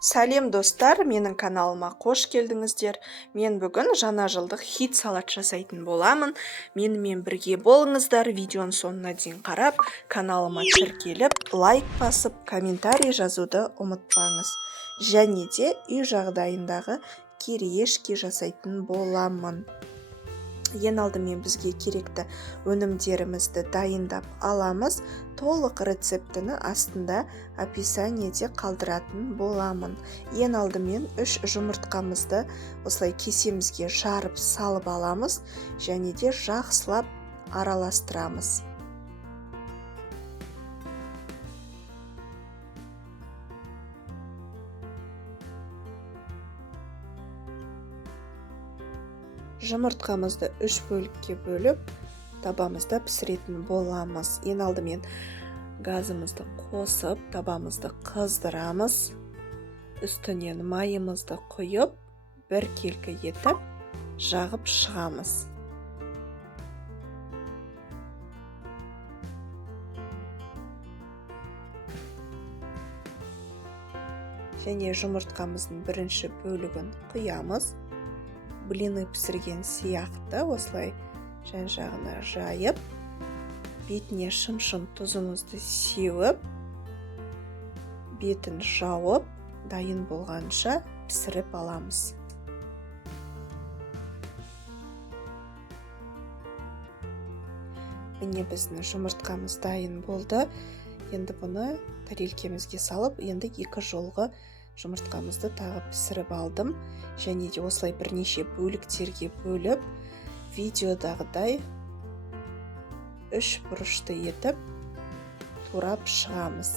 Сәлем достар, менің каналыма қош келдіңіздер. Мен бүгін жаңа жылдық хит салат жасайтын боламын. Менімен бірге болыңыздар, видеоның соңына дейін қарап, каналыма тіркеліп, лайк басып, комментарий жазуды ұмытпаңыз. Және де үй жағдайындағы кириешки жасайтын боламын. Ең алдымен бізге керекті өнімдерімізді дайындап аламыз. Толық рецептіні астында описаниеде қалдыратын боламын. Ең алдымен 3 жұмыртқамызды осылай кесемізге жарып салып аламыз және де жақсылап араластырамыз. Жұмыртқамызды 3 бөлікке бөліп, табамызда пісіретін боламыз. Ең алдымен газымызды қосып, табамызды қыздырамыз. Үстінен майымызды құйып, бір келкі етіп, жағып шығамыз. Және жұмыртқамыздың бірінші бөлігін құямыз. Блины пісірген сияқты осылай жан-жағына жайып, бетіне шым-шым тұзымызды сеуіп, бетін жауып, дайын болғанша пісіріп аламыз. Міне біздің жұмыртқамыз дайын болды. Енді бұны тарелкемізге салып, енді 2 жолғы жұмыртқамызды тағы пісіріп алдым. Және де осылай бірнеше бөліктерге бөліп, видеодағыдай 3 бұрышты етіп, турап шығамыз.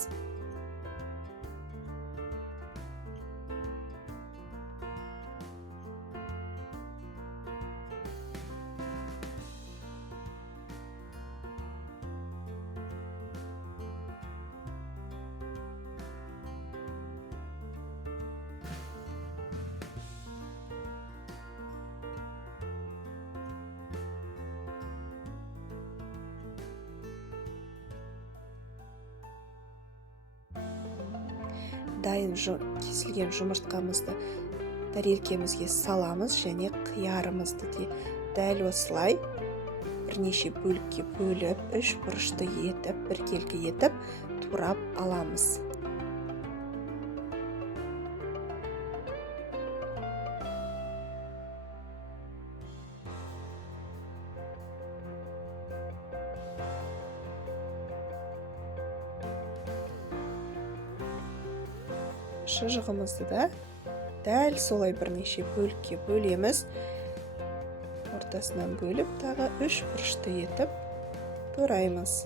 Дайын кесілген жұмыртқамызды тарелкемізге саламыз және қиярымызды де дәл осылай бірнеше бөлікке бөліп, 3 бұрышты етіп, бір келкі етіп, турап аламыз. Шұжығымызды да дәл солай бірнеше бөлікке бөлеміз. Ортасынан бөліп, тағы 3 бұрышты етіп тураймыз.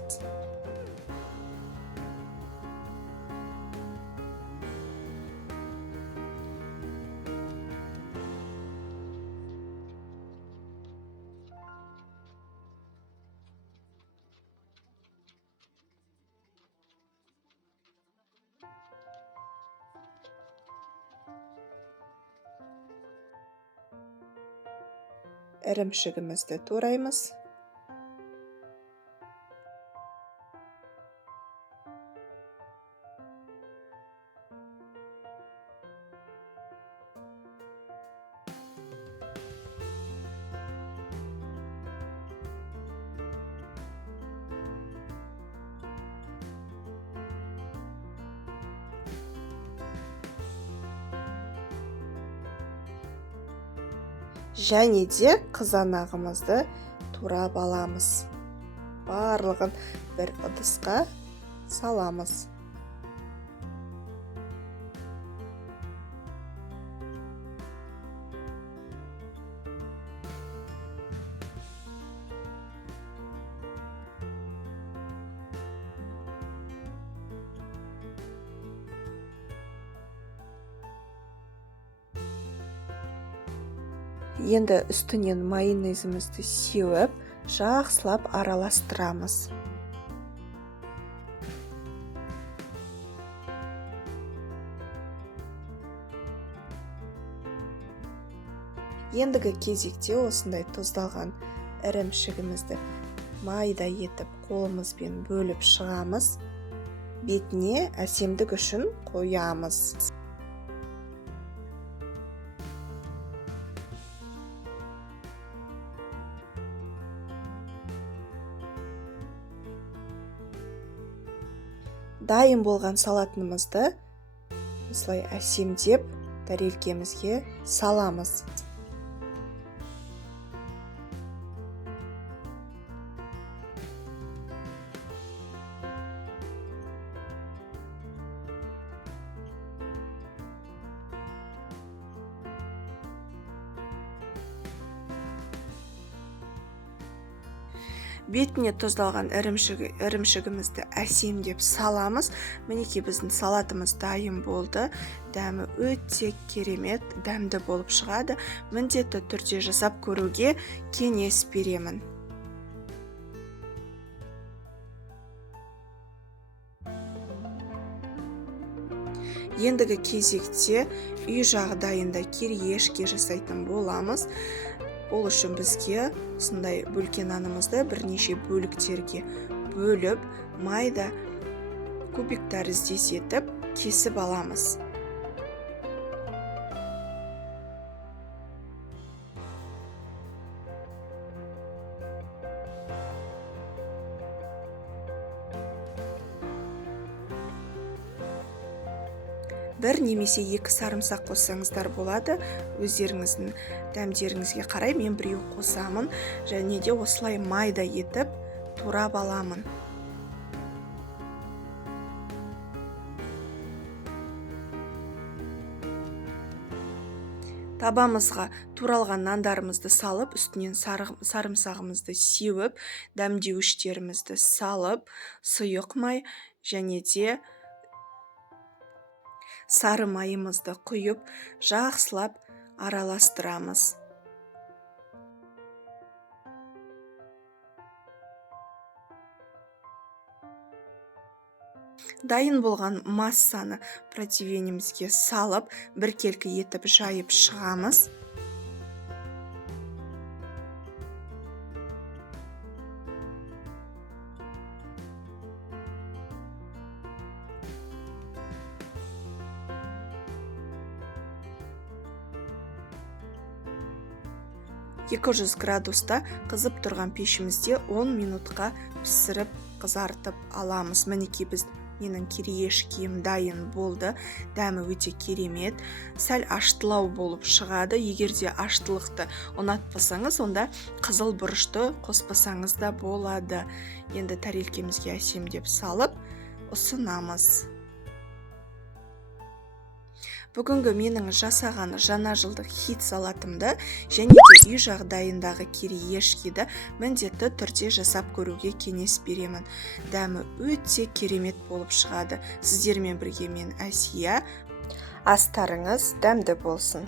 Ірімшігімізді тураймыз. Және де қызанағымызды турап аламыз. Барлығын бір ыдысқа саламыз. Енді үстінен майонезімізді сеуіп, жақсылап араластырамыз. Ендігі кезекте осындай тұздалған ірімшігімізді майда етіп қолымызбен бөліп шығамыз. Бетіне әсемдік үшін қоямыз. Дайын болған салатымызды осылай әсемдеп тарелкемізге саламыз. Бетіне тұздалған ірімшігімізді әсемдеп саламыз. Мінекей біздің салатымыз дайын болды. Дәмі өте керемет, дәмді болып шығады. Міндетті түрде жасап көруге кеңес беремін. Ендігі кезекте үй жағдайында кириешки жасайтын боламыз. Ол үшін бізге осындай бөлкен нанымызды бірнеше бөліктерге бөліп, майда кубик тәріздес етіп кесіп аламыз. Бір немесе екі сарымсақ қоссаңыздар болады. Өздеріңіздің дәмдеріңізге қарай мен біреу қосамын, және де осылай майда етіп турап аламын. Табамызға туралған нандарымызды салып, үстінен сарымсағымызды сеуіп, дәмдеуіштерімізді салып, сұйық май және де сары майымызды құйып, жақсылап араластырамыз. Дайын болған массаны противенімізге салып, біркелкі етіп жайып шығамыз. «200 градуста қызып тұрған пешімізде 10 минутқа пісіріп қызартып аламыз». Мінекей менің кириешкем дайын болды. Дәмі өте керемет, сәл аштылау болып шығады. Егерде аштылықты ұнатпасаңыз, онда қызыл бұрышты қоспасаңыз да болады. Енді тарелкемізге әсемдеп салып ұсынамыз. Бүгінгі менің жасаған жаңа жылдық хит салатымды және де үй жағдайындағы кириешкиді міндетті түрде жасап көруге кеңес беремін. Дәмі өте керемет болып шығады. Сіздермен бірге мен Әсия. Астарыңыз дәмді болсын.